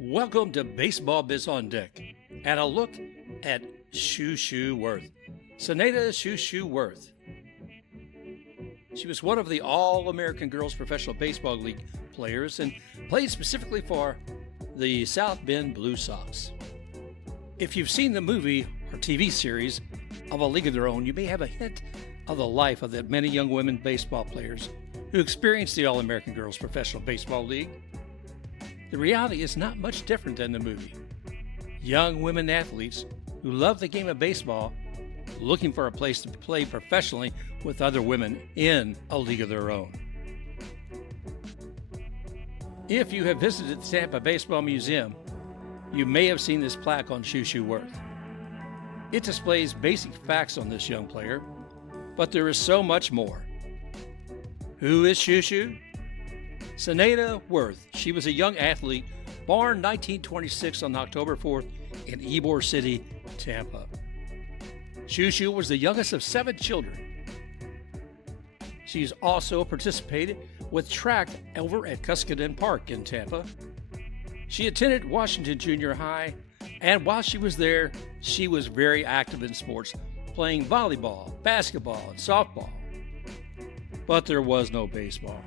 Welcome to Baseball Biz on Deck and a look at Shu Shu Wirth. Zenaida Shu Shu Wirth. She was one of the All-American Girls Professional Baseball League players and played specifically for the South Bend Blue Sox. If you've seen the movie or TV series of A League of Their Own, you may have a hint of the life of the many young women baseball players who experienced the All-American Girls Professional Baseball League. The reality is not much different than the movie. Young women athletes who love the game of baseball looking for a place to play professionally with other women in a league of their own. If you have visited the Tampa Baseball Museum, you may have seen this plaque on Shu Shu Wirth. It displays basic facts on this young player, but there is so much more. Who is Shu Shu? Zenaida Wirth. She was a young athlete born 1926 on October 4th in Ybor City, Tampa. Shoo Shu was the youngest of 7 children. She's also participated with track over at Kuskoden Park in Tampa. She attended Washington Junior High, and while she was there, she was very active in sports, playing volleyball, basketball, and softball. But there was no baseball.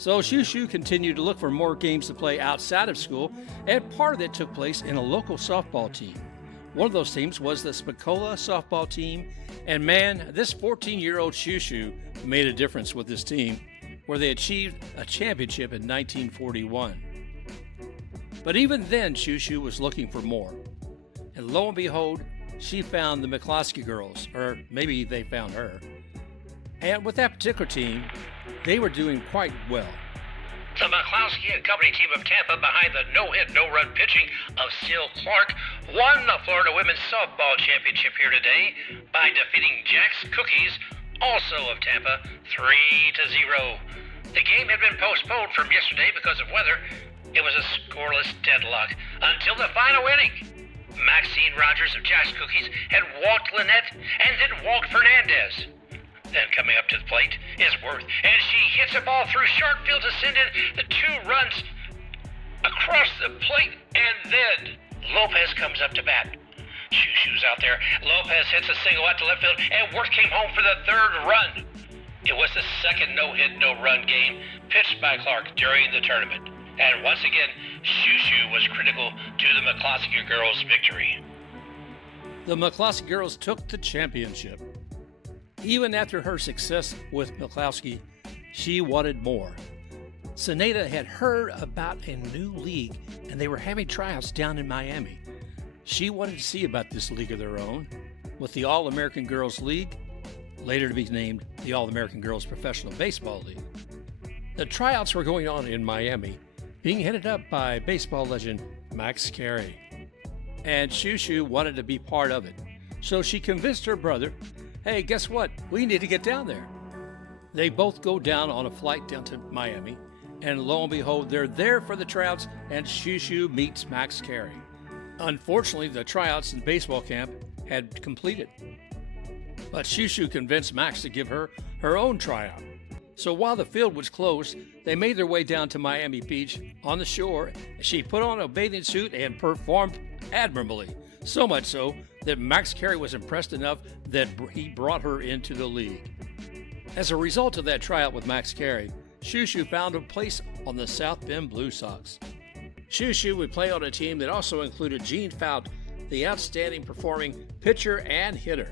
So Shu Shu continued to look for more games to play outside of school, and part of it took place in a local softball team. One of those teams was the Spiccola softball team, and man, this 14-year-old Shu Shu made a difference with this team, where they achieved a championship in 1941. But even then, Shu Shu was looking for more. And lo and behold, she found the McCloskey girls, or maybe they found her. And with that particular team, they were doing quite well. The McCloskey and Company team of Tampa, behind the no-hit, no-run pitching of Sil Clark, won the Florida Women's Softball Championship here today by defeating Jack's Cookies, also of Tampa, 3-0. The game had been postponed from yesterday because of weather. It was a scoreless deadlock until the final inning. Maxine Rogers of Jack's Cookies had walked Lynette and then walked Fernandez. Then coming up to the plate is Wirth, and she hits a ball through short field to send in the 2 runs across the plate, and then Lopez comes up to bat. Shu Shu's out there. Lopez hits a single out to left field, and Wirth came home for the 3rd run. It was the second no-hit, no-run game pitched by Clark during the tournament. And once again, Shu Shu was critical to the McCloskey girls' victory. The McCloskey girls took the championship. Even after her success with McCloskey, she wanted more. Senaida had heard about a new league, and they were having tryouts down in Miami. She wanted to see about this league of their own, with the All-American Girls League, later to be named the All-American Girls Professional Baseball League. The tryouts were going on in Miami, being headed up by baseball legend Max Carey. And Shu Shu wanted to be part of it, so she convinced her brother, hey, guess what? We need to get down there. They both go down on a flight down to Miami, and lo and behold, they're there for the tryouts, and Shu Shu meets Max Carey. Unfortunately, the tryouts in baseball camp had completed, but Shu Shu convinced Max to give her her own tryout. So while the field was closed, they made their way down to Miami Beach on the shore. She put on a bathing suit and performed admirably, so much so that Max Carey was impressed enough that he brought her into the league. As a result of that tryout with Max Carey, Shu Shu found a place on the South Bend Blue Sox. Shu Shu would play on a team that also included Jean Fout, the outstanding performing pitcher and hitter.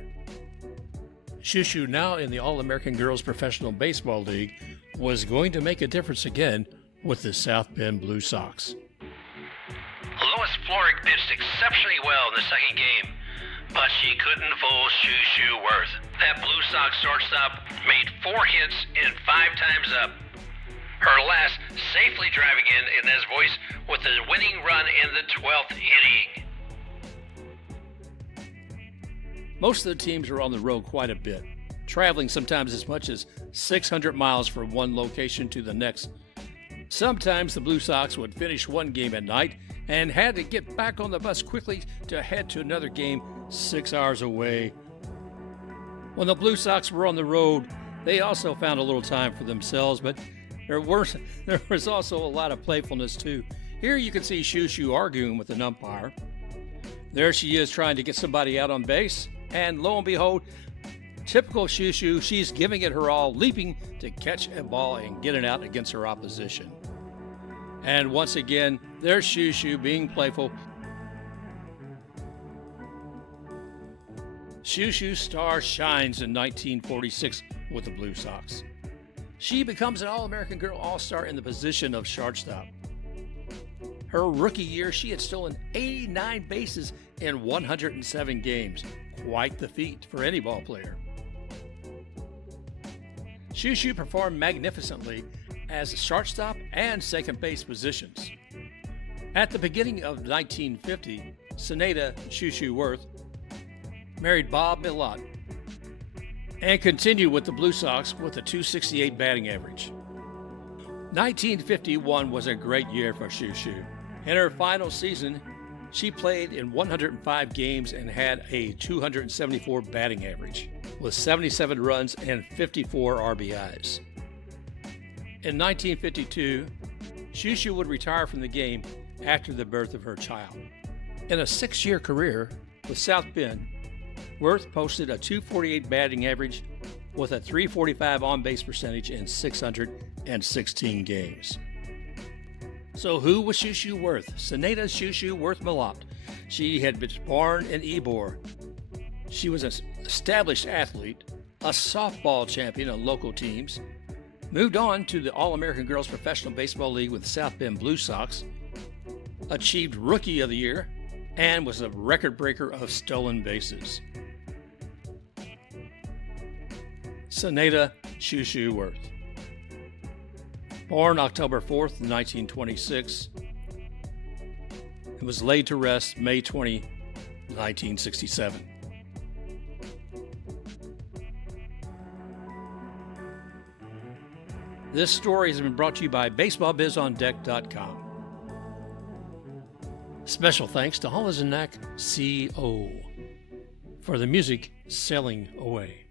Shu Shu, now in the All-American Girls Professional Baseball League, was going to make a difference again with the South Bend Blue Sox. Lois Floric pitched exceptionally well in the second game, but she couldn't fool Shu Shu Wirth. That Blue Sox shortstop made 4 hits and 5 times up. Her last safely driving in his voice with the winning run in the 12th inning. Most of the teams are on the road quite a bit, traveling sometimes as much as 600 miles from one location to the next. Sometimes the Blue Sox would finish one game at night and had to get back on the bus quickly to head to another game 6 hours away. When the Blue Sox were on the road, they also found a little time for themselves, but there was also a lot of playfulness too. Here you can see Shoo Shu arguing with an umpire. There she is trying to get somebody out on base, and lo and behold, typical Shoo Shu, she's giving it her all, leaping to catch a ball and get it out against her opposition. And once again, there's Shoo Shu being playful. Shoo Shu's star shines in 1946 with the Blue Sox. She becomes an All-American Girl All-Star in the position of shortstop. Her rookie year, she had stolen 89 bases in 107 games. Quite the feat for any ball player. Shoo Shu performed magnificently as shortstop and second base positions. At the beginning of 1950, Zenaida Shu Shu Wirth married Bob Millot and continued with the Blue Sox with a .268 batting average. 1951 was a great year for Shoo Shu. In her final season, she played in 105 games and had a .274 batting average, with 77 runs and 54 RBIs. In 1952, Shoo Shu would retire from the game after the birth of her child. In a 6-year career with South Bend, Wirth posted a .248 batting average with a .345 on-base percentage in 616 games. So who was Shoo Shu Wirth? Zenaida Shu Shu Wirth Millot. She had been born in Ybor. She was an established athlete, a softball champion on local teams, moved on to the All-American Girls Professional Baseball League with the South Bend Blue Sox, achieved Rookie of the Year, and was a record breaker of stolen bases. Zenaida Shu Shu Wirth. Born October 4th, 1926, and was laid to rest May 20, 1967. This story has been brought to you by BaseballBizOnDeck.com. Special thanks to Hall & Nack CO for the music Sailing Away.